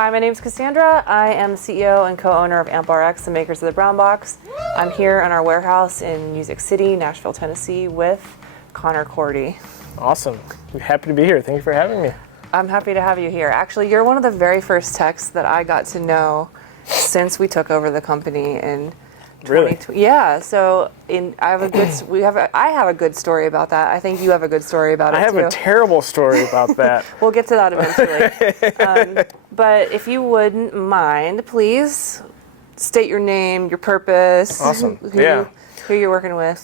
Hi, my name is Cassandra. I am the CEO and co-owner of AmpRx, the makers of the BrownBox. I'm here in our warehouse in Music City, Nashville, Tennessee, with Conor Korte. Awesome. I'm happy to be here. Thank you for having me. I'm happy to have you here. Actually, you're one of the very first techs that I got to know since we took over the company in 2020. Really? Yeah. So I have a good story about that. I think you have a good story about it too. I have a terrible story about that. We'll get to that eventually. But if you wouldn't mind, please state your name, your purpose. Awesome. Who you're working with.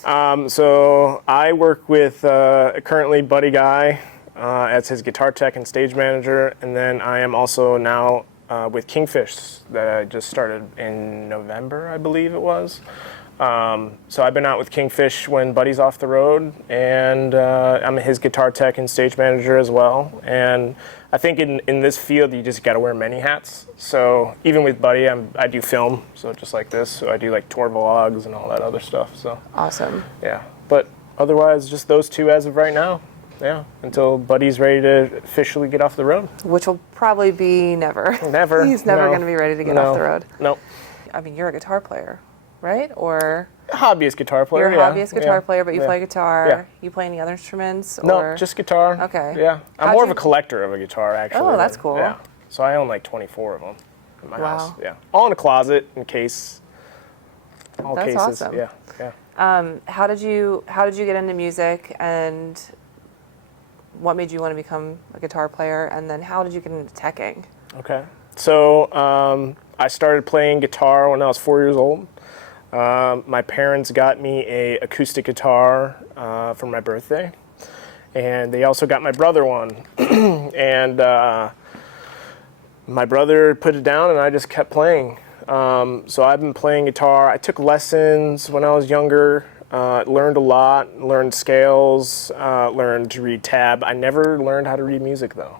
So I work with currently Buddy Guy as his guitar tech and stage manager, and then I am also now with Kingfish that I just started in November, I believe it was. So I've been out with Kingfish when Buddy's off the road, and I'm his guitar tech and stage manager as well. And I think in this field, you just got to wear many hats. So even with Buddy, I do film, so just like this. So I do like tour vlogs and all that other stuff. So awesome. Yeah, but otherwise, just those two as of right now. Yeah, until Buddy's ready to officially get off the road. Which will probably be never. Never. He's never going to be ready to get off the road. Nope. I mean, you're a guitar player, right? Or hobbyist guitar player. You're a hobbyist guitar player, but you play guitar. Yeah. You play any other instruments? No, or? just guitar. Okay. Yeah, I'm more of a collector of a guitar, actually. Oh, that's cool. Yeah. So I own like 24 of them in my house. Wow. Yeah. All in a closet in case. All that's cases. awesome. Yeah. How did you get into music, and what made you want to become a guitar player, and then how did you get into teching? Okay. So I started playing guitar when I was 4 years old. My parents got me a acoustic guitar for my birthday, and they also got my brother one. And my brother put it down, and I just kept playing. So I've been playing guitar. I took lessons when I was younger. Learned a lot, learned scales, learned to read tab. I never learned how to read music though.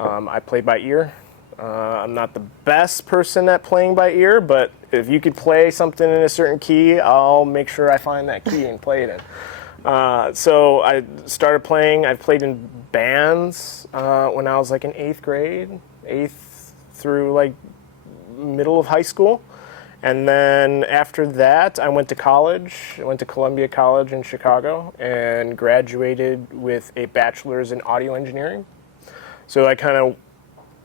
I play by ear. I'm not the best person at playing by ear, but if you could play something in a certain key, I'll make sure I find that key and play it in. So I started playing. I played in bands when I was like in 8th grade, 8th through like middle of high school. And then after that, I went to college. I went to Columbia College in Chicago and graduated with a bachelor's in audio engineering. So I kind of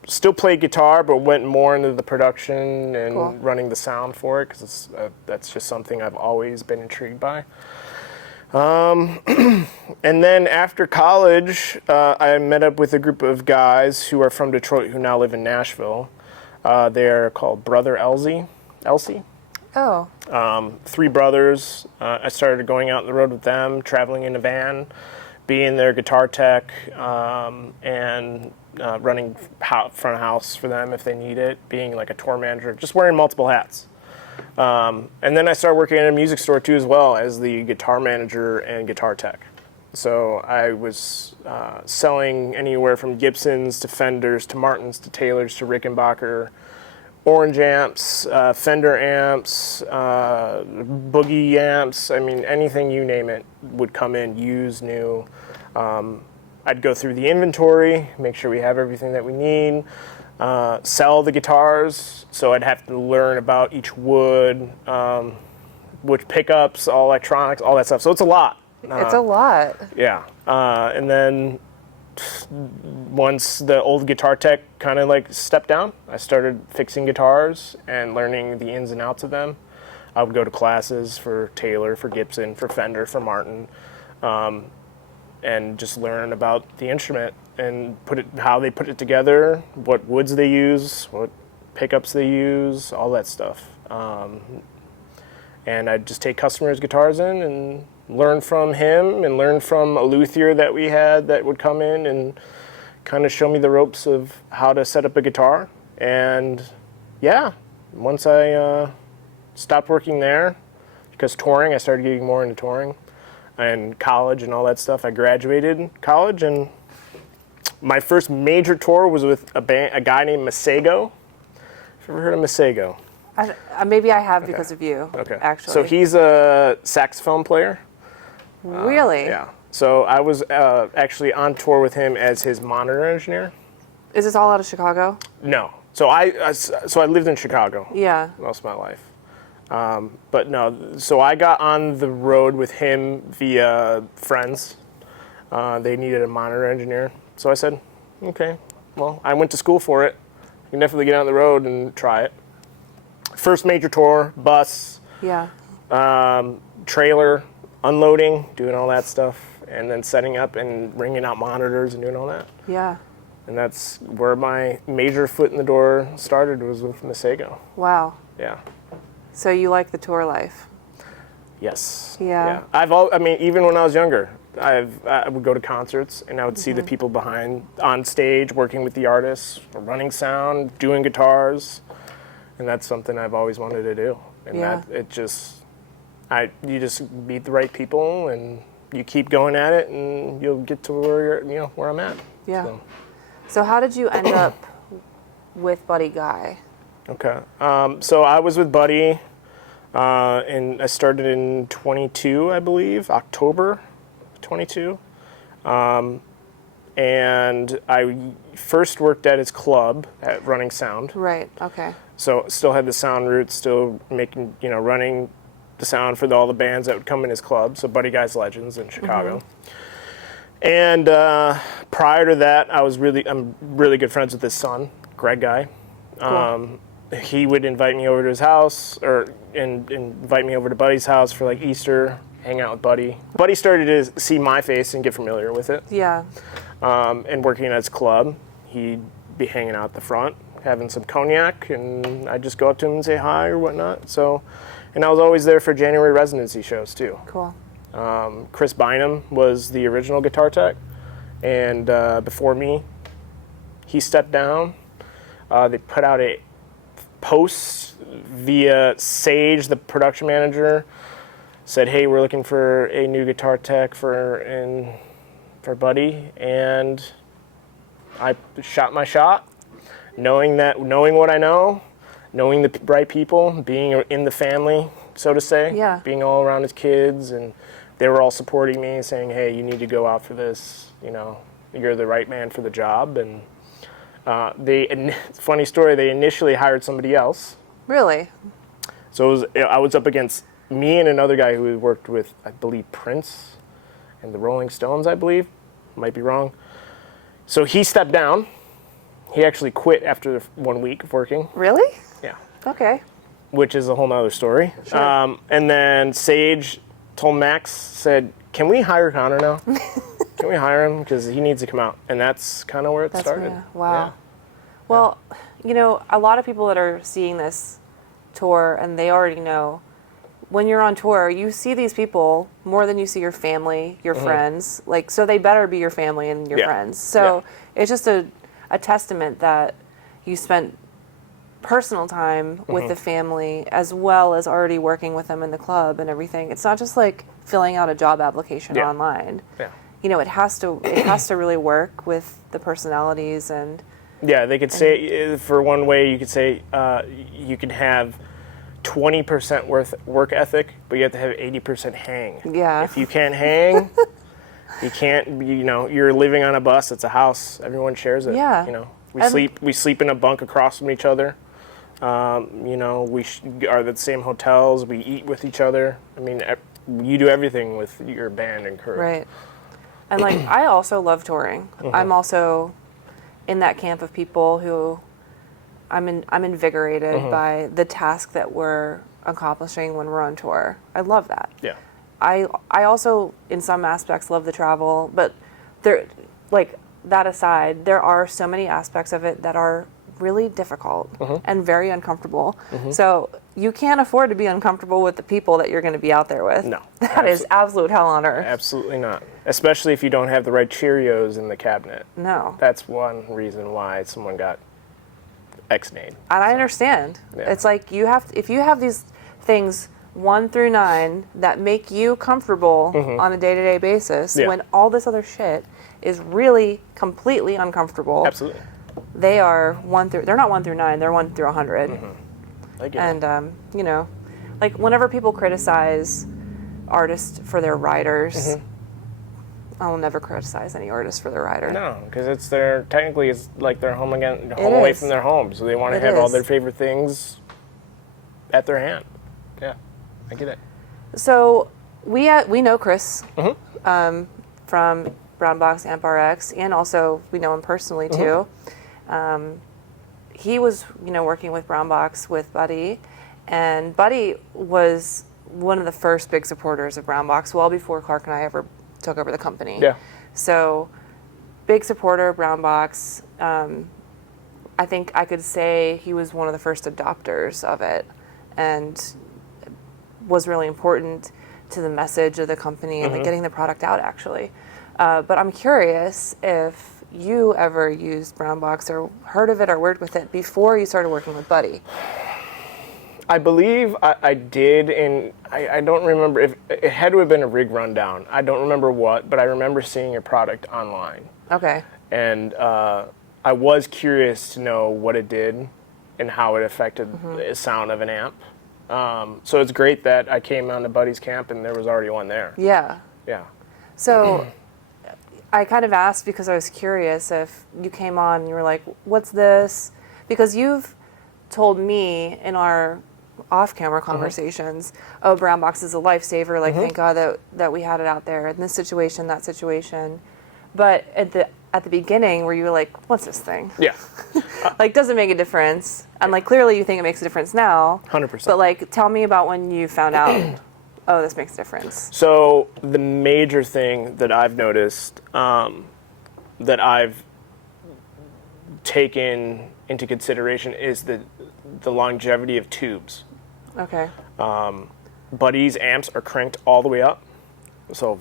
still played guitar, but went more into the production and running the sound for it, because that's just something I've always been intrigued by. And then after college, I met up with a group of guys who are from Detroit who now live in Nashville. They're called Brother Elsie. Oh. 3 brothers. I started going out on the road with them, traveling in a van, being their guitar tech, and running front of house for them if they need it, being like a tour manager, just wearing multiple hats. And then I started working at a music store too as well as the guitar manager and guitar tech. So I was selling anywhere from Gibsons to Fenders to Martins to Taylors to Rickenbacker, Orange amps, Fender amps, Boogie amps. I mean, anything you name it would come in, used, new. I'd go through the inventory, make sure we have everything that we need, sell the guitars. So I'd have to learn about each wood, which pickups, all electronics, all that stuff. So it's a lot. It's a lot. Yeah. And then once the old guitar tech kind of like stepped down, I started fixing guitars and learning the ins and outs of them. I would go to classes for Taylor, for Gibson, for Fender, for Martin, and just learn about the instrument and how they put it together, what woods they use, what pickups they use, all that stuff. And I'd just take customers' guitars in and learn from him and learn from a luthier that we had that would come in and kind of show me the ropes of how to set up a guitar. And yeah, once I stopped working there, because touring, I started getting more into touring and college and all that stuff. I graduated college, and my first major tour was with a guy named Masego. Have you ever heard of Masego? Maybe I have because of you, actually. So he's a saxophone player. Really? Yeah. So I was actually on tour with him as his monitor engineer. Is this all out of Chicago? No. So I lived in Chicago. Yeah. Most of my life. But no, so I got on the road with him via friends. They needed a monitor engineer. So I said, okay, well, I went to school for it. You can definitely get on the road and try it. First major tour, bus, Yeah. Trailer, unloading, doing all that stuff, and then setting up and ringing out monitors and doing all that. Yeah. And that's where my major foot in the door started, was with Masego. Wow. Yeah. So you like the tour life? Yes. Yeah. I mean, even when I was younger, I would go to concerts and I would see the people behind on stage working with the artists, running sound, doing guitars, and that's something I've always wanted to do. And you just meet the right people and you keep going at it, and you'll get to where I'm at. Yeah. So how did you end up with Buddy Guy? Okay. So I was with Buddy, and I started in 22, I believe, October 22. And I first worked at his club at Running Sound. Right. Okay. So still had the sound roots, still making, running the sound for all the bands that would come in his club. So Buddy Guy's Legends in Chicago. And prior to that, I'm really good friends with his son, Greg Guy. Cool. He would invite me over to his house, and invite me over to Buddy's house for like Easter, hang out with Buddy. Buddy started to see my face and get familiar with it. Yeah. And working at his club, he'd be hanging out at the front, having some cognac, and I'd just go up to him and say hi or whatnot. So, and I was always there for January residency shows too. Cool. Chris Bynum was the original guitar tech, and before me, he stepped down. They put out a post via Sage, the production manager, said, "Hey, we're looking for a new guitar tech for Buddy," and I shot my shot, knowing what I know, knowing the right people, being in the family, so to say, Yeah. being all around his kids, and they were all supporting me, saying, "Hey, you need to go out for this. You're the right man for the job." And funny story, they initially hired somebody else. Really? So I was up against me and another guy who worked with, I believe, Prince and the Rolling Stones, I believe. Might be wrong. So he stepped down. He actually quit after 1 week of working. Really? Yeah. Okay. Which is a whole nother story. Sure. And then Sage told Max, said, "Can we hire Conor now? Can we hire him? Because he needs to come out." And that's kind of where it started. Wow. Yeah. Well, a lot of people that are seeing this tour, and they already know, when you're on tour, you see these people more than you see your family, your friends. So they better be your family and your friends. So it's just a testament that you spent personal time with the family as well as already working with them in the club and everything. It's not just like filling out a job application online. Yeah. It has to really work with the personalities and. Yeah, they could say, for one way, you could say you can have 20% work ethic, but you have to have 80% hang. Yeah. If you can't hang, you can't. You're living on a bus. It's a house. Everyone shares it. Yeah. We sleep in a bunk across from each other. We are at the same hotels. We eat with each other. I mean, you do everything with your band and crew. Right. And I also love touring. I'm also in that camp of people who I'm invigorated by the task that we're accomplishing when we're on tour. I love that. Yeah. I also, in some aspects, love the travel, but that aside, there are so many aspects of it that are really difficult and very uncomfortable. So you can't afford to be uncomfortable with the people that you're going to be out there with. No. That is absolute hell on earth. Absolutely not. Especially if you don't have the right Cheerios in the cabinet. No. That's one reason why someone got X-nayed. And I understand. Yeah. It's like if you have these things 1 through 9 that make you comfortable on a day-to-day basis, when all this other shit is really completely uncomfortable. Absolutely. They are they're not 1 through 9, they're 1 through 100. I get it. And whenever people criticize artists for their riders, I'll never criticize any artist for their rider. No, because technically it's like they're home away from their home, so they want to have all their favorite things at their hand. Yeah, I get it. So we know Chris from BrownBox, AmpRx, and also we know him personally too. He was, working with BrownBox with Buddy, and Buddy was one of the first big supporters of BrownBox, well before Clark and I ever took over the company. Yeah. So, big supporter of BrownBox. I think I could say he was one of the first adopters of it, and was really important to the message of the company and like getting the product out, actually. But I'm curious if you ever used BrownBox or heard of it or worked with it before you started working with Buddy. I believe I did, and I don't remember if it had to have been a rig rundown. I don't remember what, but I remember seeing your product online. Okay. And I was curious to know what it did and how it affected the sound of an amp. So it's great that I came onto Buddy's camp and there was already one there. Yeah. Yeah. So I kind of asked because I was curious if you came on and you were like, what's this? Because you've told me in our off-camera conversations, oh, BrownBox is a lifesaver, like thank God that we had it out there in this situation, that situation. But at the beginning, were you like, what's this thing? Yeah. Like, does it make a difference? And like, clearly you think it makes a difference now. 100%. But like, tell me about when you found out, oh, this makes a difference. So the major thing that I've noticed, that I've taken into consideration is the longevity of tubes. Okay. Buddy's amps are cranked all the way up. So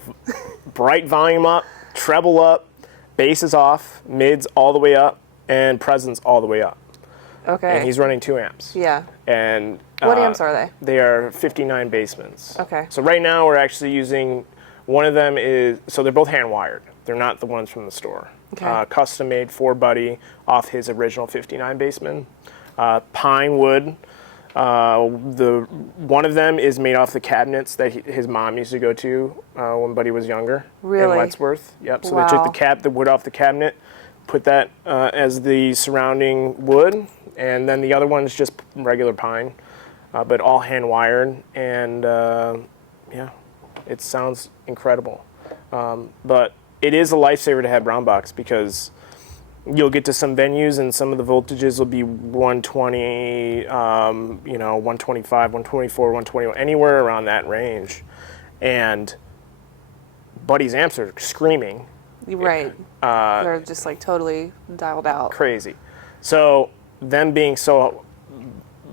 bright volume up, treble up, bass is off, mids all the way up, and presence all the way up. Okay. And he's running 2 amps. Yeah. And what amps are they? They are 59 basements. Okay. So right now we're actually using, one of them so they're both hand wired. They're not the ones from the store. Okay. Custom made for Buddy off his original 59 baseman. Pine wood. One of them is made off the cabinets that his mom used to go to when Buddy was younger. Really? In Wetsworth. Yep. So Wow. they took the wood off the cabinet, put that as the surrounding wood, and then the other one is just regular pine, but all hand wired, and yeah, it sounds incredible. But it is a lifesaver to have BrownBox because you'll get to some venues and some of the voltages will be 120, 125, 124, 121, anywhere around that range. And Buddy's amps are screaming. Right. They're just like totally dialed out. Crazy. So them being so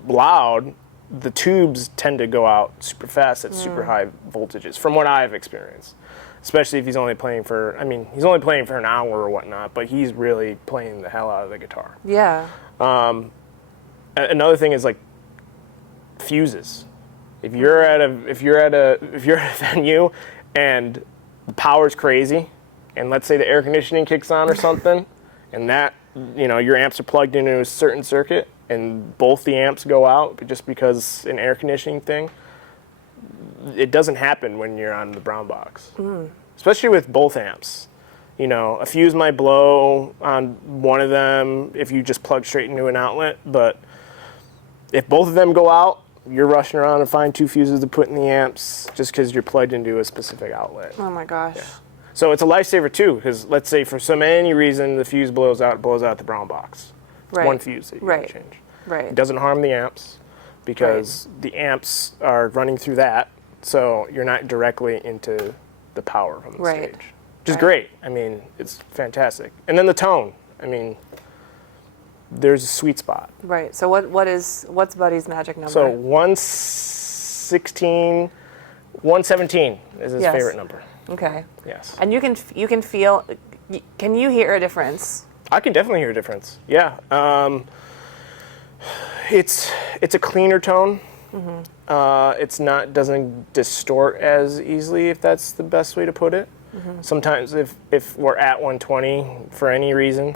loud, the tubes tend to go out super fast at super high voltages, from what I've experienced. Especially if he's only playing for an hour or whatnot, but he's really playing the hell out of the guitar. Yeah. Another thing is like fuses. If you're at a venue and the power's crazy, and let's say the air conditioning kicks on or something, and that your amps are plugged into a certain circuit, and both the amps go out just because an air conditioning thing. It doesn't happen when you're on the BrownBox, especially with both amps. A fuse might blow on one of them if you just plug straight into an outlet, but if both of them go out, you're rushing around to find 2 fuses to put in the amps just because you're plugged into a specific outlet. Oh my gosh. Yeah. So it's a lifesaver too, because let's say for any reason the fuse blows out the BrownBox. It's Right. one fuse that you gotta change. Right. It doesn't harm the amps because the amps are running through that, so you're not directly into the power from the stage. Which is great. I mean, it's fantastic. And then the tone. I mean, there's a sweet spot. Right. So what's Buddy's magic number? So 117 is his favorite number. Okay. Yes. And you can feel. Can you hear a difference? I can definitely hear a difference. Yeah. It's a cleaner tone. Doesn't distort as easily, if that's the best way to put it. Sometimes if we're at 120 for any reason,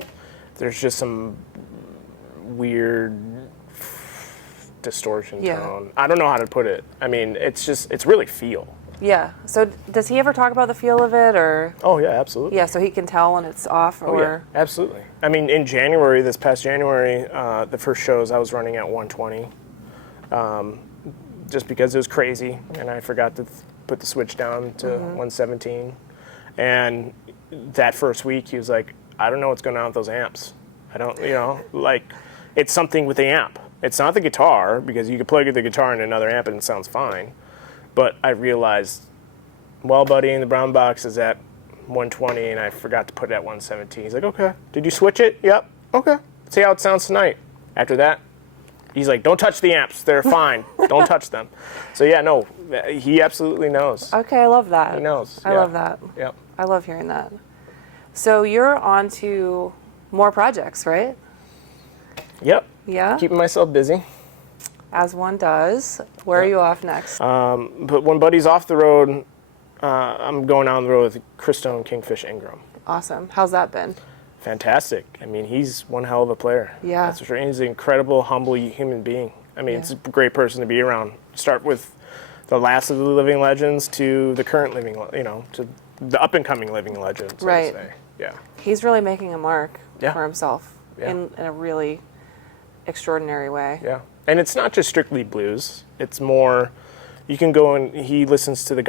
there's just some weird distortion tone. I don't know how to put it. I mean, it's really feel. Yeah. So does he ever talk about the feel of it, or? Oh yeah, absolutely. Yeah, so he can tell when it's off, or? Oh yeah, absolutely. I mean, in January, this past January, the first shows I was running at 120, just because it was crazy, and I forgot to put the switch down to 117. And that first week, he was like, I don't know what's going on with those amps. I don't, like, it's something with the amp. It's not the guitar, because you could plug the guitar in another amp and it sounds fine. But I realized, well, Buddy, and the BrownBox is at 120, and I forgot to put it at 117. He's like, okay. Did you switch it? Yep. Okay. See how it sounds tonight. After that, he's like, don't touch the amps. They're fine. Don't touch them. So, yeah, no, he absolutely knows. Okay, I love that. He knows. I love that. Yep. I love hearing that. So you're on to more projects, right? Yep. Yeah? Keeping myself busy. As one does. Where are you off next? But when Buddy's off the road, I'm going on the road with Christone, Kingfish, Ingram. Awesome. How's that been? Fantastic. I mean, he's one hell of a player. Yeah. That's for sure. He's an incredible, humble human being. I mean, it's a great person to be around. Start with the last of the living legends to the current living, to the up-and-coming living legends. Right. I'd say. Yeah. He's really making a mark Yeah. for himself in a really extraordinary way. Yeah. And it's not just strictly blues. It's more, you can go and he listens to the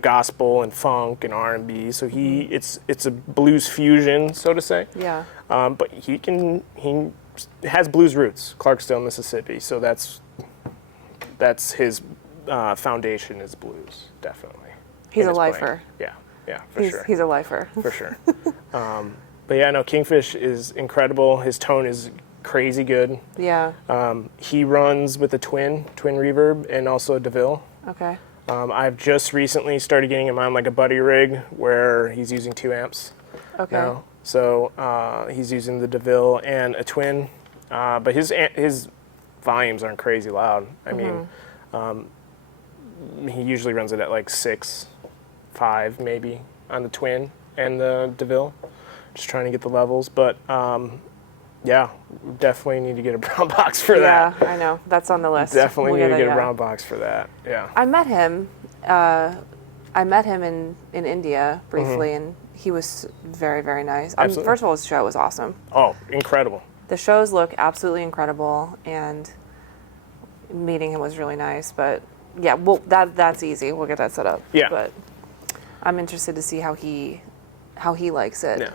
gospel and funk and R&B. So it's a blues fusion, so to say. Yeah. But he has blues roots, Clarksdale, Mississippi. So that's his foundation is blues, definitely. He's a lifer. Playing. Yeah, for sure. He's a lifer. For sure. But yeah, no, Kingfish is incredible. His tone is crazy good. Yeah. He runs with a twin reverb and also a DeVille. Okay. I've just recently started getting him on like a Buddy rig where he's using 2 amps. Okay. Now. So he's using the DeVille and a twin, but his volumes aren't crazy loud. I mean, he usually runs it at like 6, 5 maybe on the twin and the DeVille. Just trying to get the levels, but yeah, definitely need to get a BrownBox for that. Yeah, I know. That's on the list. Definitely need to get a BrownBox for that. Yeah. I met him. In India briefly, and he was very, very nice. First of all, his show was awesome. Oh, incredible. The shows look absolutely incredible, and meeting him was really nice. But yeah, well, that's easy. We'll get that set up. Yeah. But I'm interested to see how he likes it. Yeah.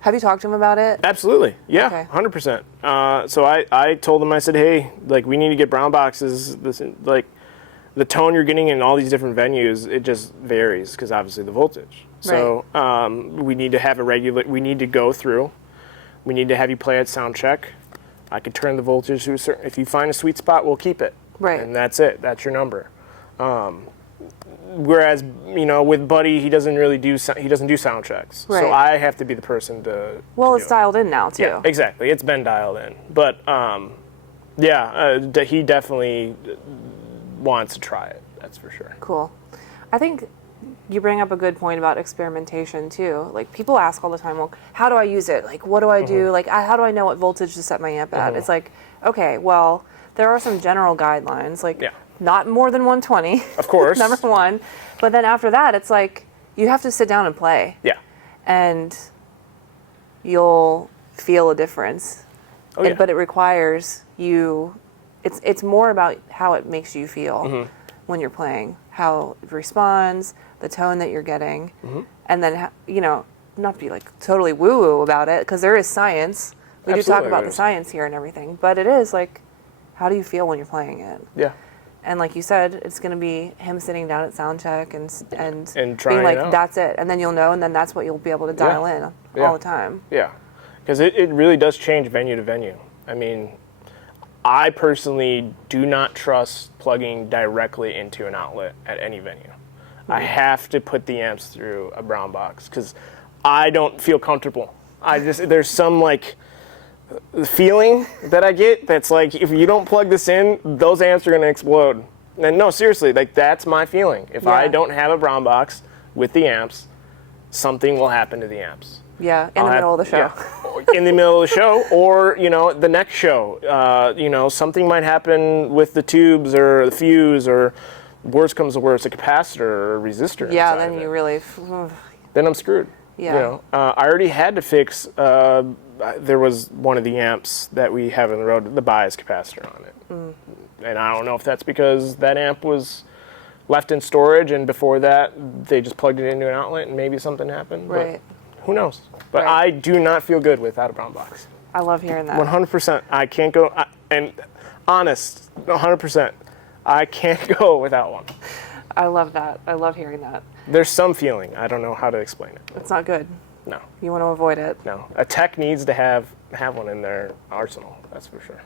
Have you talked to him about it? Absolutely. Yeah, Okay. 100%. So I told him, I said, hey, like, we need to get BrownBoxes. This, like, the tone you're getting in all these different venues, it just varies because obviously the voltage. So we need to have we need to go through. We need to have you play at sound check. I could turn the voltage to a certain, if you find a sweet spot, we'll keep it. Right. And that's it. That's your number. Whereas, with Buddy, he doesn't do sound checks. Right. So I have to be the person to It's dialed in now too. Yeah, exactly. It's been dialed in. But he definitely wants to try it. That's for sure. Cool. I think you bring up a good point about experimentation too. Like, people ask all the time, well, how do I use it? Like, what do I do? Like, how do I know what voltage to set my amp at? It's like, okay, well, there are some general guidelines. Like, not more than 120. Of course. Number one. But then after that, it's like, you have to sit down and play. Yeah. And you'll feel a difference. Oh, yeah. But it requires you, it's more about how it makes you feel when you're playing, how it responds, the tone that you're getting, and then, not to be like totally woo-woo about it, because there is science. We do talk about the science here and everything, but it is like, how do you feel when you're playing it? Yeah. And like you said, it's going to be him sitting down at sound check and trying being like, it out. that's it. And then you'll know, and then that's what you'll be able to dial in all the time. Yeah. Because it really does change venue to venue. I mean, I personally do not trust plugging directly into an outlet at any venue. I have to put the amps through a BrownBox because I don't feel comfortable. There's some like feeling that I get that's like, if you don't plug this in, those amps are going to explode. And no, seriously, like, that's my feeling. If I don't have a BrownBox with the amps, something will happen to the amps. Yeah, in the middle of the show. Yeah, in the middle of the show, or, the next show. Something might happen with the tubes or the fuse, or worst comes to worst, a capacitor or a resistor. Yeah, inside then of you it. really. Then I'm screwed. Yeah. You know, I already had to fix. There was one of the amps that we have on the road, the bias capacitor on it, and I don't know if that's because that amp was left in storage, and before that they just plugged it into an outlet, and maybe something happened. Right. But who knows? But Right. I do not feel good without a BrownBox. I love hearing that. 100%. I can't go. And honest, 100%. I can't go without one. I love that. I love hearing that. There's some feeling. I don't know how to explain it. It's not good. No. You want to avoid it. No. A tech needs to have one in their arsenal. That's for sure.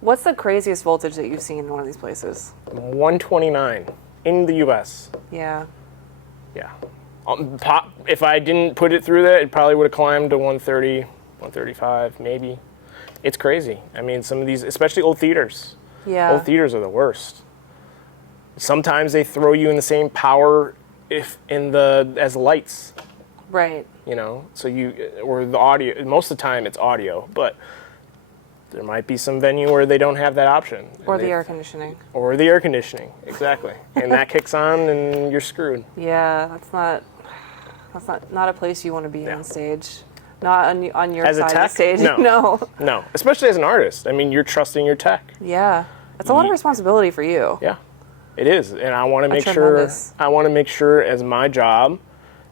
What's the craziest voltage that you've seen in one of these places? 129 in the U.S. Yeah. Yeah. If I didn't put it through that, it probably would have climbed to 130, 135, maybe. It's crazy. I mean, some of these, especially old theaters. Yeah. Old theaters are the worst. Sometimes they throw you in the same power as lights. Right. You know, so or the audio. Most of the time, it's audio, but there might be some venue where they don't have that option. Or the air conditioning. Or the air conditioning, exactly. And that kicks on, and you're screwed. Yeah, that's not a place you want to be on stage. Not on your As a side tech? of the stage. No. No, especially as an artist. I mean, you're trusting your tech. Yeah, it's a lot of responsibility for you. Yeah, it is, and I want to make sure. Tremendous. I want to make sure, as my job,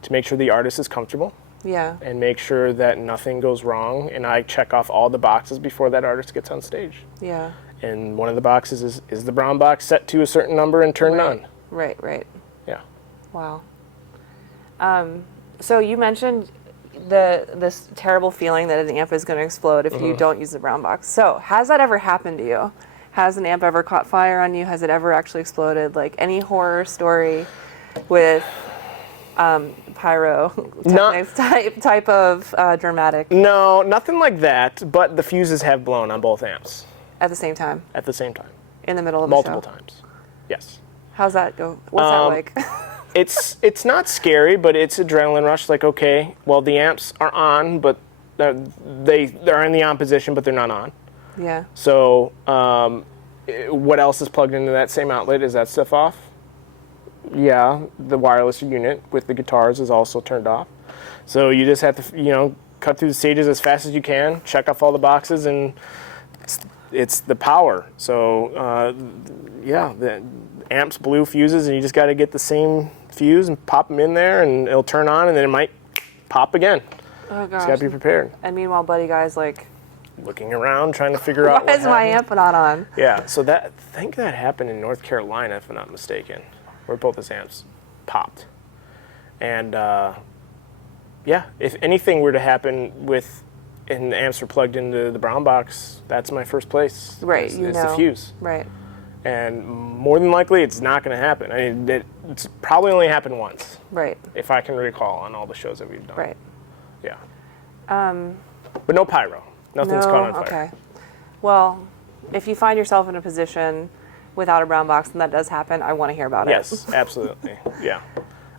to make sure the artist is comfortable. Yeah. And make sure that nothing goes wrong, and I check off all the boxes before that artist gets on stage. Yeah. And one of the boxes is the BrownBox set to a certain number and turned on. Right. Yeah. Wow. So you mentioned this terrible feeling that an amp is going to explode if you don't use the BrownBox. So has that ever happened to you? Has an amp ever caught fire on you? Has it ever actually exploded? Like any horror story with pyrotechnics type of dramatic? No, nothing like that, but the fuses have blown on both amps. At the same time? At the same time. In the middle of the show? Multiple times. Yes. How's that go? What's that like? It's not scary, but it's adrenaline rush. Like, okay, well, the amps are on, but they're in the on position, but they're not on. Yeah. So what else is plugged into that same outlet? Is that stuff off? Yeah, the wireless unit with the guitars is also turned off. So you just have to, cut through the stages as fast as you can, check off all the boxes, and it's the power. So, the amps blew fuses, and you just got to get the same fuse and pop them in there, and it'll turn on, and then it might pop again. Oh, gosh. Just got to be prepared. And meanwhile, Buddy Guy's like, looking around, trying to figure out why is my amp not on? Yeah, so I think that happened in North Carolina, if I'm not mistaken, where both his amps popped. And, if anything were to happen and the amps were plugged into the BrownBox, that's my first place. Right, It's the fuse. Right. And more than likely, it's not going to happen. I mean, it's probably only happened once. Right. If I can recall on all the shows that we've done. Right. Yeah. But no pyro. Nothing's caught on fire. Okay. Well, if you find yourself in a position without a BrownBox and that does happen, I want to hear about it. Yes, absolutely. Yeah.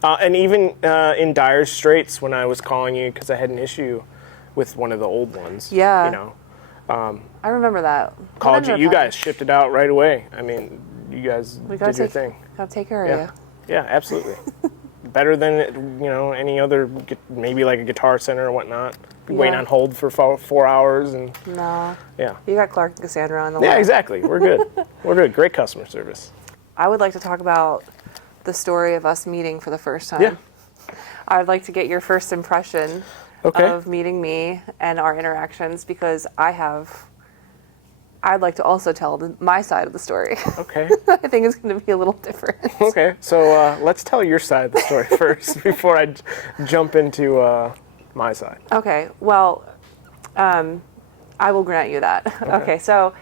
And even in dire straits, when I was calling you because I had an issue with one of the old ones. Yeah. I remember that. Called you. You guys shipped it out right away. I mean, you guys did your thing. Gotta take care of you. Yeah, absolutely. Better than any other, maybe like a Guitar Center or whatnot. Waiting on hold for 4 hours and. No. Yeah. You got Clark and Cassandra on the line. Yeah, exactly. We're good. We're good. Great customer service. I would like to talk about the story of us meeting for the first time. Yeah. I'd like to get your first impression of meeting me and our interactions because I'd like to also tell my side of the story. Okay. I think it's going to be a little different. Okay, so let's tell your side of the story first before I jump into my side. Okay, well, I will grant you that. Okay, so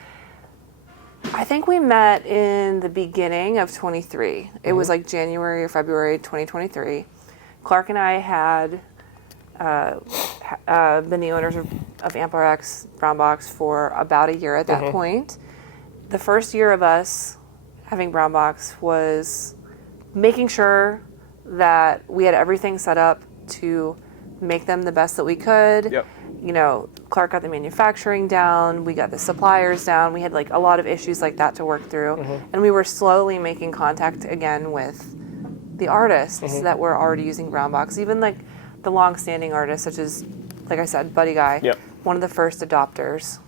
I think we met in the beginning of 23. It was like January or February 2023. Clark and I had been the owners of AmpRx BrownBox for about a year at that point. The first year of us having BrownBox was making sure that we had everything set up to make them the best that we could. Yep. Clark got the manufacturing down, we got the suppliers down, we had like a lot of issues like that to work through, and we were slowly making contact again with the artists that were already using BrownBox, even like the long-standing artists such as, like I said, Buddy Guy, one of the first adopters.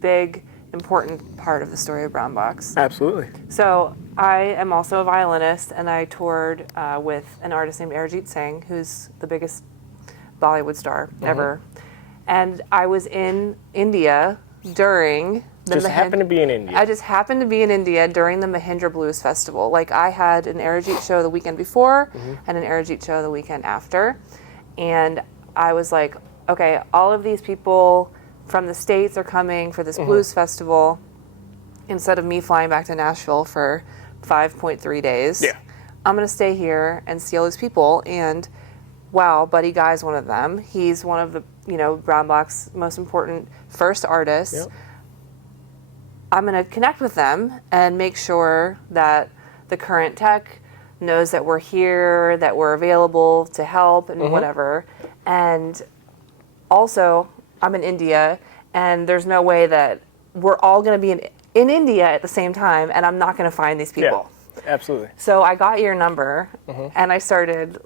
Big, important part of the story of BrownBox. Absolutely. So I am also a violinist, and I toured with an artist named Arijit Singh, who's the biggest Bollywood star ever. And I was in India during the happened to be in India. I just happened to be in India during the Mahindra Blues Festival. Like, I had an Arijit show the weekend before and an Arijit show the weekend after. And I was like, okay, all of these people from the States are coming for this blues festival. Instead of me flying back to Nashville for 5.3 days, I'm going to stay here and see all these people. And wow, Buddy Guy's one of them. He's one of the, BrownBox's most important first artists. I'm going to connect with them and make sure that the current tech knows that we're here, that we're available to help and whatever. And also, I'm in India, and there's no way that we're all going to be in India at the same time, and I'm not going to find these people. Yeah, absolutely. So I got your number, and I started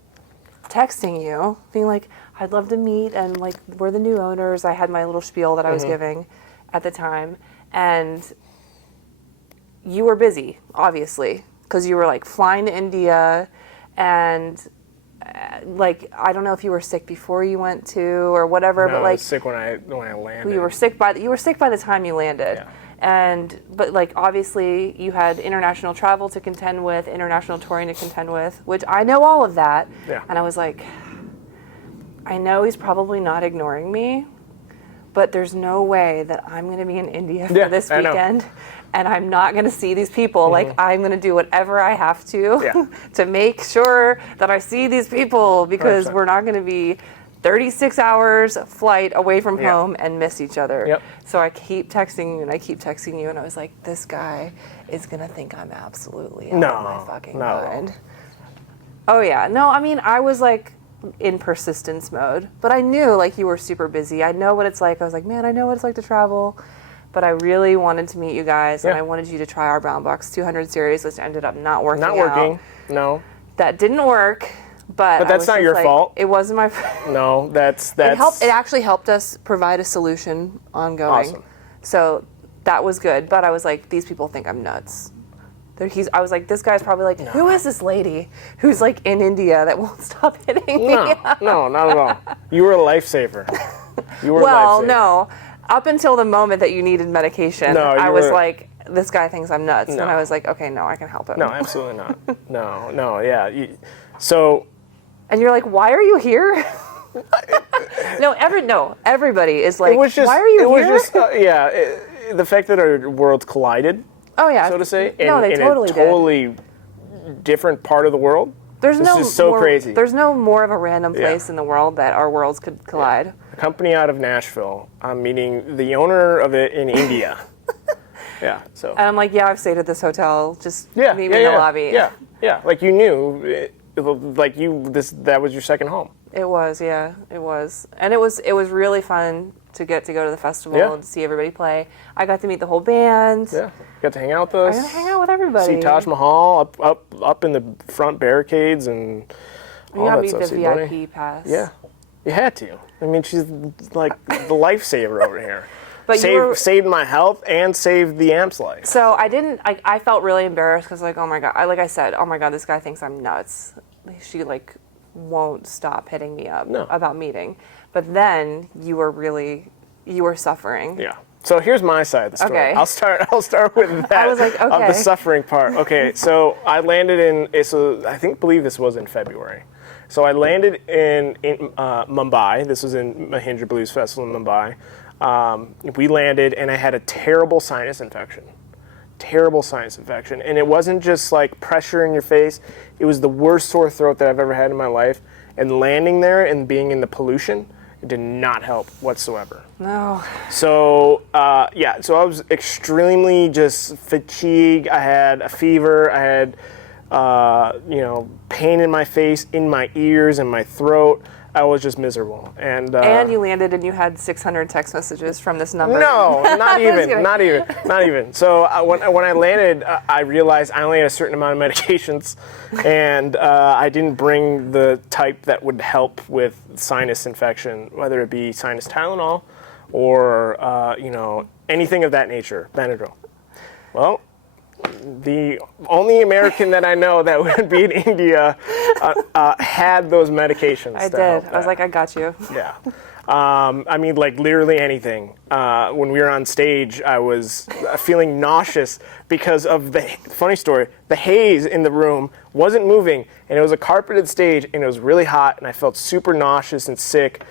texting you, being like, I'd love to meet, and like, we're the new owners. I had my little spiel that I was giving at the time, and you were busy, obviously, because you were like flying to India, and like, I don't know if you were sick before you went to or whatever, No, but I like, was sick when I landed. you were sick by the time you landed. But like, obviously you had international travel to contend with, international touring to contend with, which I know all of that. And I was like, I know he's probably not ignoring me, but there's no way that I'm going to be in India for this weekend and I'm not going to see these people. Like, I'm going to do whatever I have to to make sure that I see these people, because 100%. we're not going to be 36 hours flight away from home and miss each other. So I keep texting you and I keep texting you, and I was like, this guy is going to think I'm absolutely out of my fucking mind. Oh yeah. No, I mean, I was like in persistence mode, but I knew like you were super busy. I know what it's like. I was like, man, I know what it's like to travel, but I really wanted to meet you guys, and I wanted you to try our BrownBox 200 series, which ended up not working out. No. That didn't work. But that's not your fault. It wasn't my fault. No, that's It actually helped us provide a solution ongoing. Awesome. So that was good. But I was like, these people think I'm nuts. I was like, this guy's probably like, who is this lady who's like in India that won't stop hitting me? No, not at all. You were a lifesaver. Well, no. Up until the moment that you needed medication, I was like, this guy thinks I'm nuts. And I was like, okay, no, I can help him. No, absolutely not. No, yeah. And you're like, why are you here? Everybody is like, why are you here? The fact that our worlds collided, so to say, in a totally different part of the world. This is so crazy. There's no more of a random place in the world that our worlds could collide. A company out of Nashville, I'm meeting the owner of it in India. So. And I'm like, I've stayed at this hotel. Just meet me in the lobby. Yeah. Like, you knew. That was your second home. It was, it was, and it was really fun to go to the festival and see everybody play. I got to meet the whole band. Yeah, got to hang out with us. I got to hang out with everybody. See Taj Mahal up in the front barricades and all that stuff. You got me the VIP pass. Yeah, you had to. I mean, she's like the lifesaver over here. But saved my health and saved the Amp's life. So I felt really embarrassed because, like, oh my God, like I said, oh my God, this guy thinks I'm nuts. She like won't stop hitting me up about meeting. But then you were suffering. Yeah. So here's my side of the story. Okay. I'll start with that. I was like, okay. Of the suffering part. Okay. So I landed believe this was in February. So I landed in Mumbai. This was in Mahindra Blues Festival in Mumbai. We landed, and I had a terrible sinus infection. And it wasn't just like pressure in your face. It was the worst sore throat that I've ever had in my life. And landing there and being in the pollution, it did not help whatsoever. No. So, so I was extremely just fatigued. I had a fever. I had, pain in my face, in my ears, and my throat. I was just miserable. And you landed and you had 600 text messages from this number. No, not even. So when I landed, I realized I only had a certain amount of medications, and I didn't bring the type that would help with sinus infection, whether it be sinus Tylenol or anything of that nature, Benadryl. Well, the only American that I know that would be in India had those medications. I did. I was like, I got you. Yeah. I mean, like literally anything. When we were on stage, I was feeling nauseous because of funny story, the haze in the room wasn't moving, and it was a carpeted stage, and it was really hot, and I felt super nauseous and sick.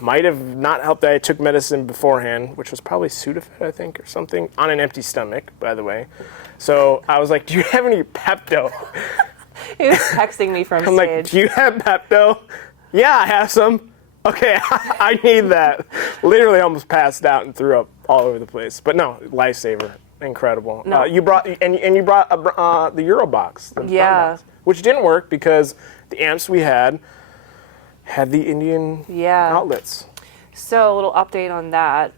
Might have not helped that I took medicine beforehand, which was probably Sudafed, I think, or something, on an empty stomach, by the way. So I was like, do you have any Pepto? He was texting me from I'm stage. like, do you have Pepto? Yeah, I have some. Okay, I need that. Literally almost passed out and threw up all over the place. But no, lifesaver, incredible. No. You brought the Eurobox, the Yeah. BrownBox, which didn't work because the amps we had the Indian outlets. So a little update on that.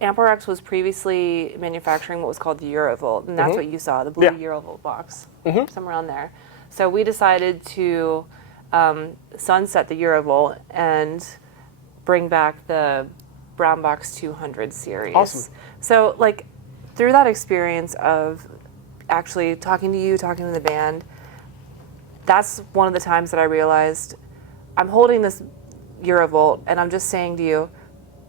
AmpRx was previously manufacturing what was called the Eurovolt, and that's what you saw, the blue Eurovolt box, somewhere around there. So we decided to sunset the Eurovolt and bring back the BrownBox 200 series. Awesome. So like through that experience of actually talking to you, talking to the band, that's one of the times that I realized I'm holding this Eurovolt and I'm just saying to you,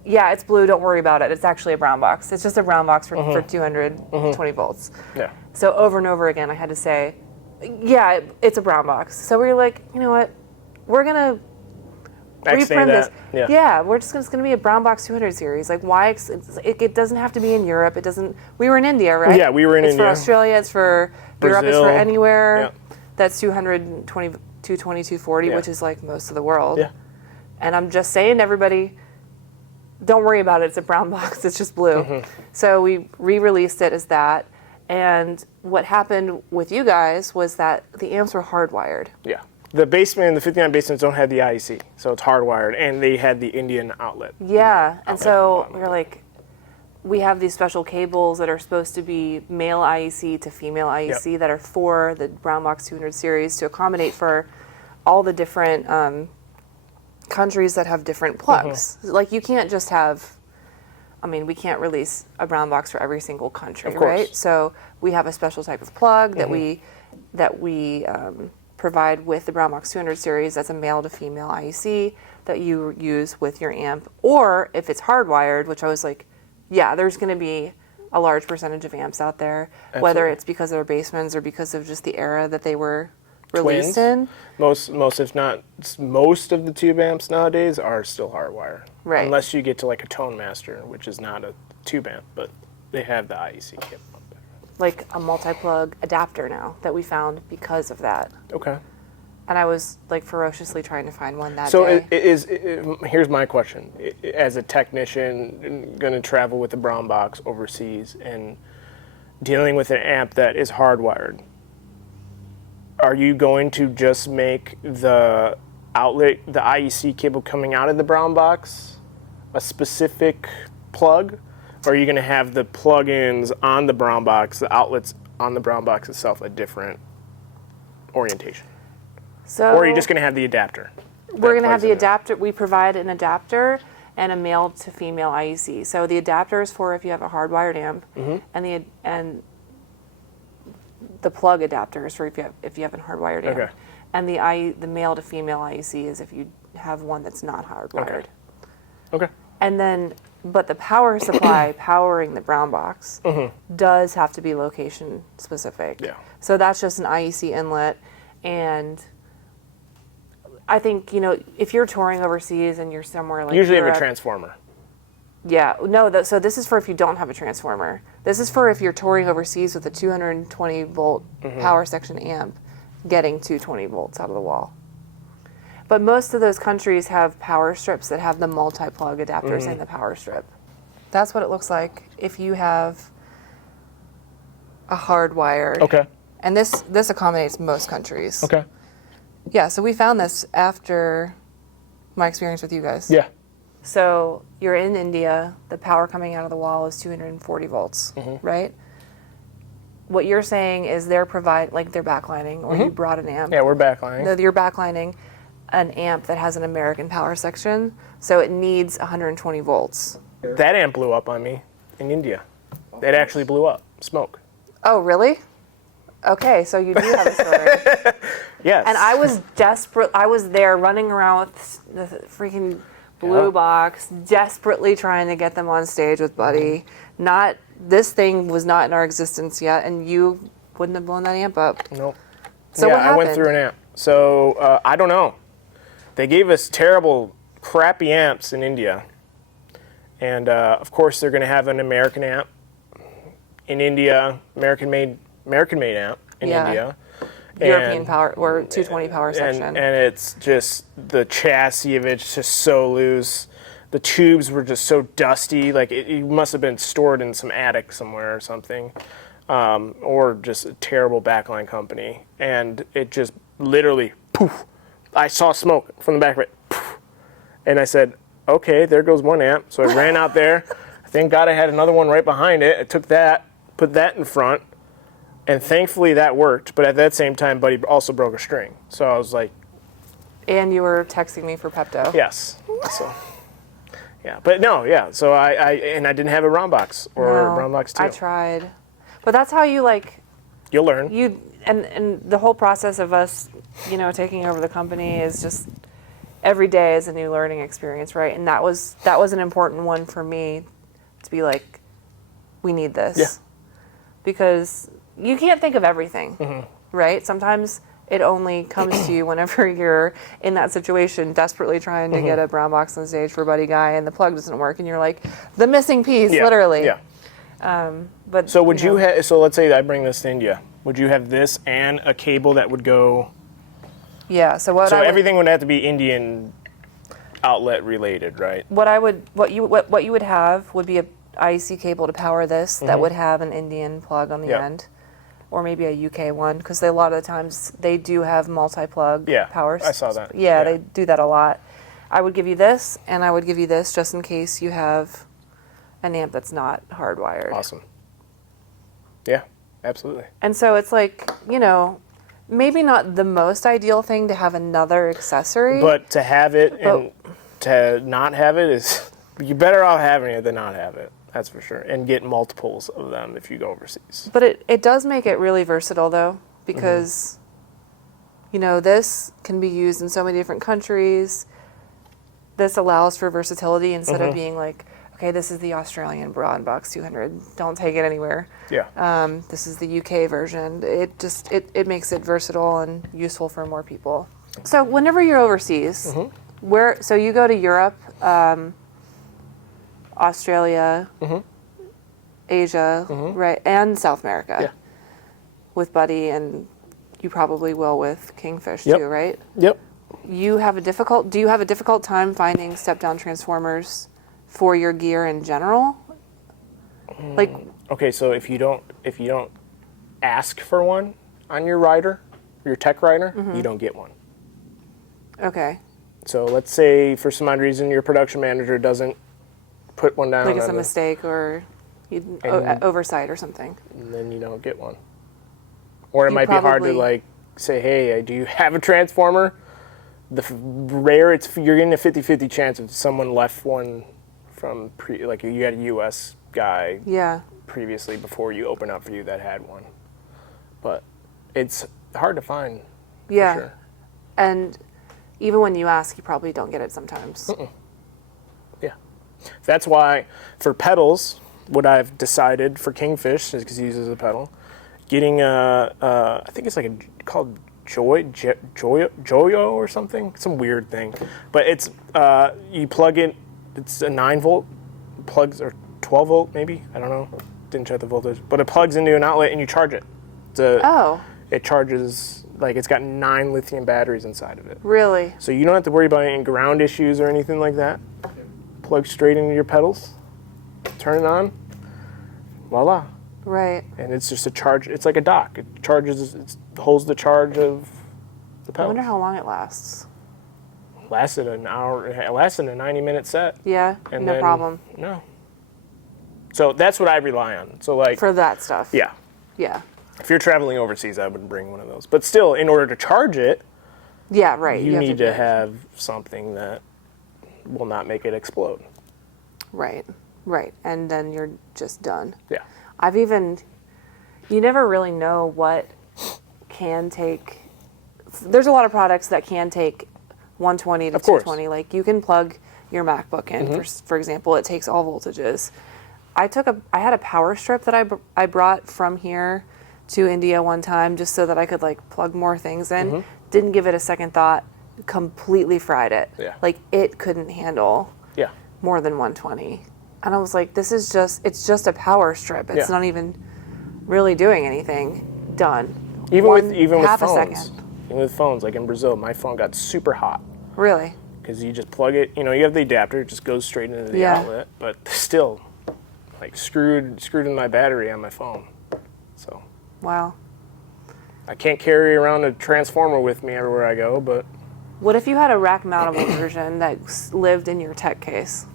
yeah, it's blue, don't worry about it. It's actually a BrownBox. It's just a BrownBox for 220 volts. Yeah. So over and over again, I had to say, yeah, it's a BrownBox. So we were like, you know what? We're going to reprint this. Yeah, it's going to be a BrownBox 200 series. Like, why? It doesn't have to be in Europe. It doesn't. We were in India, right? Yeah, we were in India. It's for Australia. It's for Brazil. Europe. It's for anywhere. Yeah. That's 220, 240, which is like most of the world. Yeah. And I'm just saying to everybody, don't worry about it. It's a BrownBox. It's just blue. So we re-released it as that. And what happened with you guys was that the amps were hardwired. Yeah. The basement, the 59 basements don't have the IEC, so it's hardwired, and they had the Indian outlet. Yeah, and so we were like, we have these special cables that are supposed to be male IEC to female IEC that are for the BrownBox 200 series to accommodate for all the different countries that have different plugs. Like you can't just have, we can't release a BrownBox for every single country, right? So we have a special type of plug that we provide with the BrownBox 200 series. That's a male to female IEC that you use with your amp. Or if it's hardwired, which I was like, yeah, there's going to be a large percentage of amps out there, whether it's because of their basements or because of just the era that they were released in. Most, if not most of the tube amps nowadays are still hardwired. Right. Unless you get to like a Tone Master, which is not a tube amp, but they have the IEC kit up there. Like a multi-plug adapter now that we found because of that. Okay. And I was like ferociously trying to find one that so day. Here's my question. As a technician going to travel with the BrownBox overseas and dealing with an amp that is hardwired, are you going to just make the outlet, the IEC cable coming out of the BrownBox a specific plug? Or are you going to have the plug-ins on the BrownBox, the outlets on the BrownBox itself, a different orientation? So Or are you just going to have the adapter? We're going to have the adapter. We provide an adapter and a male to female IEC. So the adapter is for if you have a hardwired amp, and the plug adapter is for if you have a hardwired amp. And the male to female IEC is if you have one that's not hardwired. Okay. And then, but the power supply powering the BrownBox does have to be location specific. Yeah. So that's just an IEC inlet. And I think, if you're touring overseas and you're somewhere like usually Europe, have a transformer. Yeah. No, so this is for if you don't have a transformer. This is for if you're touring overseas with a 220 volt power section amp getting 220 volts out of the wall. But most of those countries have power strips that have the multi-plug adapters in the power strip. That's what it looks like if you have a hardwired. Okay. And this accommodates most countries. Okay. Yeah, so we found this after my experience with you guys. Yeah. So you're in India. The power coming out of the wall is 240 volts, right? What you're saying is they're backlining, or you brought an amp. Yeah, we're backlining. No, you're backlining an amp that has an American power section, so it needs 120 volts. That amp blew up on me in India. It actually blew up. Smoke. Oh, really? Okay, so you do have a story. Yes. And I was desperate. I was there running around with the freaking blue box, desperately trying to get them on stage with Buddy. This thing was not in our existence yet, and you wouldn't have blown that amp up. Nope. So what happened? I went through an amp. So I don't know. They gave us terrible, crappy amps in India. And of course, they're going to have an American amp in India, American-made amp in India. European power, or 220 power section. And it's just, the chassis of it's just so loose. The tubes were just so dusty. Like, it must have been stored in some attic somewhere or something. Or just a terrible backline company. And it just literally, poof. I saw smoke from the back of it. Poof. And I said, okay, there goes one amp. So I ran out there. Thank God I had another one right behind it. I took that, put that in front. And thankfully that worked. But at that same time, Buddy also broke a string. So I was like... And you were texting me for Pepto. Yes. So... Yeah, but no, yeah. So I didn't have a BrownBox or a BrownBox 2. I tried, but that's how you You'll learn. And the whole process of us, taking over the company is just every day is a new learning experience, right? And that was an important one for me to be like, we need this, because you can't think of everything, right? Sometimes it only comes to you whenever you're in that situation, desperately trying to get a BrownBox on stage for Buddy Guy, and the plug doesn't work, and you're like, the missing piece, literally. Yeah. But so would you have? So let's say I bring this to India. Would you have this and a cable that would go? Yeah. So everything would have to be Indian outlet related, right? What you would have would be a IEC cable to power this that would have an Indian plug on the end. Or maybe a UK one, because a lot of the times they do have multi-plug power. I saw that. Yeah, they do that a lot. I would give you this, and I would give you this just in case you have an amp that's not hardwired. Awesome. Yeah, absolutely. And so it's like, maybe not the most ideal thing to have another accessory. But to have it and to not have it is, you're better off having it than not have it. That's for sure. And get multiples of them if you go overseas. But it does make it really versatile, though, because, this can be used in so many different countries. This allows for versatility instead of being like, okay, this is the Australian BrownBox 200. Don't take it anywhere. Yeah. This is the UK version. It makes it versatile and useful for more people. So whenever you're overseas, so you go to Europe, Australia, Asia, right, and South America with Buddy, and you probably will with Kingfish too, right? Yep. Do you have a difficult time finding step-down transformers for your gear in general? Okay, so if you don't ask for one on your rider, your tech rider, you don't get one. Okay. So let's say for some odd reason your production manager doesn't put one down. Like it's a mistake or oversight or something. And then you don't get one. Or it might be hard to say, hey, do you have a transformer? You're getting a 50-50 chance if someone left one from you had a US guy previously before you open up for you that had one. But it's hard to find. Yeah. For sure. And even when you ask, you probably don't get it sometimes. Yeah. That's why for pedals, what I've decided for Kingfish, because he uses a pedal, getting I think it's called Joyo or something, some weird thing. But it's you plug in, it's a 9-volt plugs, or 12 volt maybe, I don't know, didn't check the voltage, but it plugs into an outlet and you charge it. It charges, it's got 9 lithium batteries inside of it. Really? So you don't have to worry about any ground issues or anything like that. Plug straight into your pedals, turn it on, voila. Right. And it's just a charge. It's like a dock. It charges. It holds the charge of the pedals. I wonder how long it lasts. lasted an hour. It lasted a 90-minute set. Yeah, And no then- problem. No. So that's what I rely on. So like, For that stuff. yeah. Yeah. If you're traveling overseas, I would bring one of those. But still, in order to charge it, Yeah, right. you have need do to it. have something that will not make it explode. Right, right. And then you're just done. Yeah. You never really know what can take, there's a lot of products that can take 120 to Of course. 220. Like you can plug your MacBook in, for example, it takes all voltages. I had a power strip that I brought from here to India one time just so that I could like plug more things in. Didn't give it a second thought, completely fried it. Yeah. Like it couldn't handle Yeah. more than 120. And I was like, it's just a power strip. It's Yeah. not even really doing anything. Done. Even with half a phones. second. Even with phones, like in Brazil, my phone got super hot Really? because you just plug it. You know, you have the adapter, it just goes straight into the Yeah. outlet. But still, like screwed in my battery on my phone. So Wow. I can't carry around a transformer with me everywhere I go. But What if you had a rack mountable version that lived in your tech case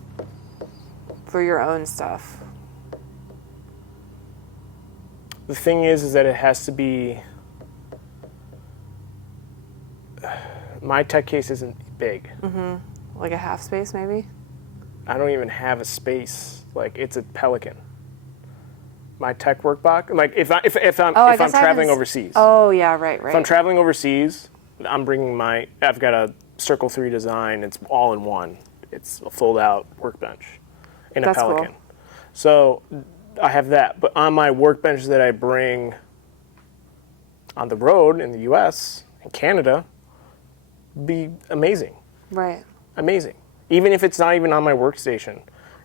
for your own stuff? the thing is that it has to be. My tech case isn't big. Like a half space, maybe? I don't even have a space. Like it's a Pelican. My tech work box. Like if I'm I if guess I'm I traveling haven't overseas. Oh, yeah, right. If I'm traveling overseas, I'm bringing I've got a Circle 3 design. It's all in one. It's a fold-out workbench in a That's cool. Pelican. So I have that. But on my workbench that I bring on the road in the U.S. and Canada, be amazing. Right. Amazing. Even if it's not even on my workstation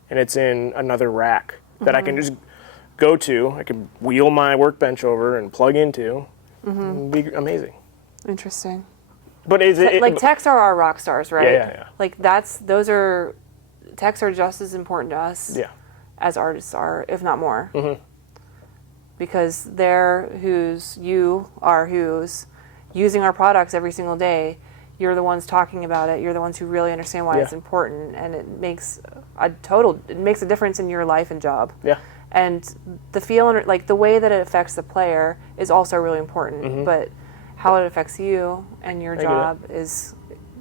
and it's in another rack that I can just go to, I can wheel my workbench over and plug into. It'd be amazing. Interesting. But is it Like techs are our rock stars, right? Yeah. Like techs are just as important to us Yeah. as artists are, if not more. Because they're who's using our products every single day. You're the ones talking about it. You're the ones who really understand why Yeah. it's important, and it makes a difference in your life and job. Yeah. And the feeling, like the way that it affects the player, is also really important. But how it affects you and your get it. job is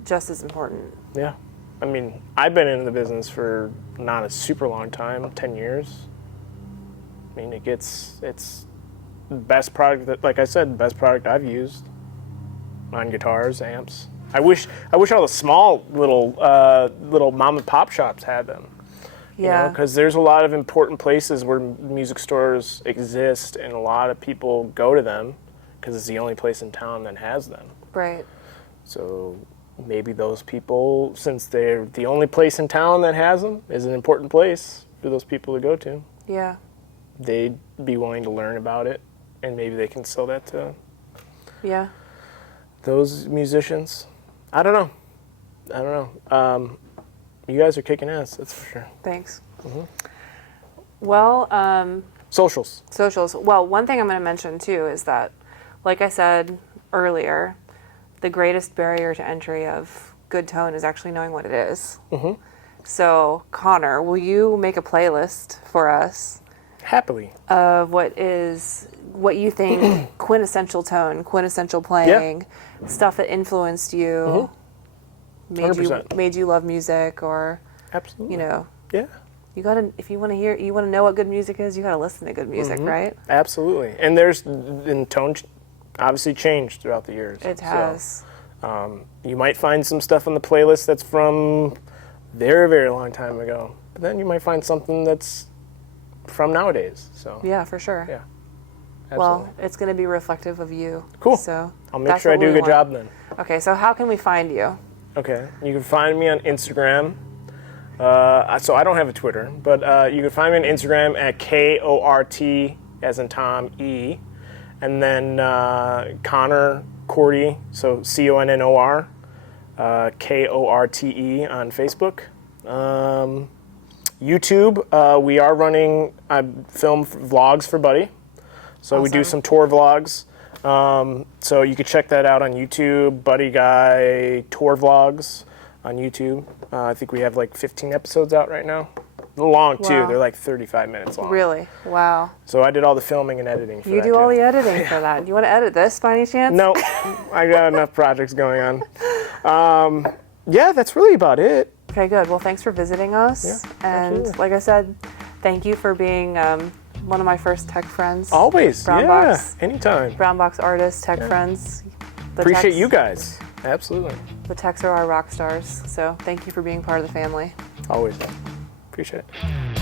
just as important. Yeah. I mean, I've been in the business for not a super long time, 10 years. I mean, it's the best product that, like I said, best product I've used on guitars, amps. I wish all the small little mom and pop shops had them. Yeah. Because there's a lot of important places where music stores exist, and a lot of people go to them because it's the only place in town that has them. Right. So maybe those people, since they're the only place in town that has them, is an important place for those people to go to. Yeah. They'd be willing to learn about it, and maybe they can sell that to Yeah. those musicians. I don't know. You guys are kicking ass, that's for sure. Thanks. Well, Socials. socials. Well, one thing I'm going to mention too is that, like I said earlier, the greatest barrier to entry of good tone is actually knowing what it is. So, Connor, will you make a playlist for us Happily. of what you think quintessential tone, quintessential playing, stuff that influenced you, made you 100%. made you love music, or Absolutely. you gotta, if you want to know what good music is, you gotta listen to good music, right? Absolutely. And tone obviously changed throughout the years. It has. So, you might find some stuff on the playlist that's from very, very long time ago. But then you might find something that's from nowadays. So Yeah, for sure. yeah. Well, Absolutely. it's going to be reflective of you. Cool. So I'll make that's sure I what do a we good want. job then. Okay, so how can we find you? Okay. You can find me on Instagram. So I don't have a Twitter, but you can find me on Instagram at Korte, as in Tom, E. And then Conor Korte, so Connor, Korte on Facebook. YouTube, we are running, I film vlogs for Buddy. So we do Awesome. some tour vlogs. So you can check that out on YouTube, Buddy Guy Tour Vlogs. on YouTube. I think we have like 15 episodes out right now. They're long too. Wow. They're like 35 minutes long. Really? Wow. So I did all the filming and editing for that. You do all too. the editing for that. Do you want to edit this by any chance? No, I got enough projects going on. Yeah, that's really about it. Okay, good. Well, thanks for visiting us. Yeah, and absolutely. like I said, thank you for being one of my first tech friends. Always. BrownBox. Yeah, anytime. BrownBox artists, tech friends. The Appreciate techs- you guys. Absolutely. The techs are our rock stars. So thank you for being part of the family. Always. Appreciate it.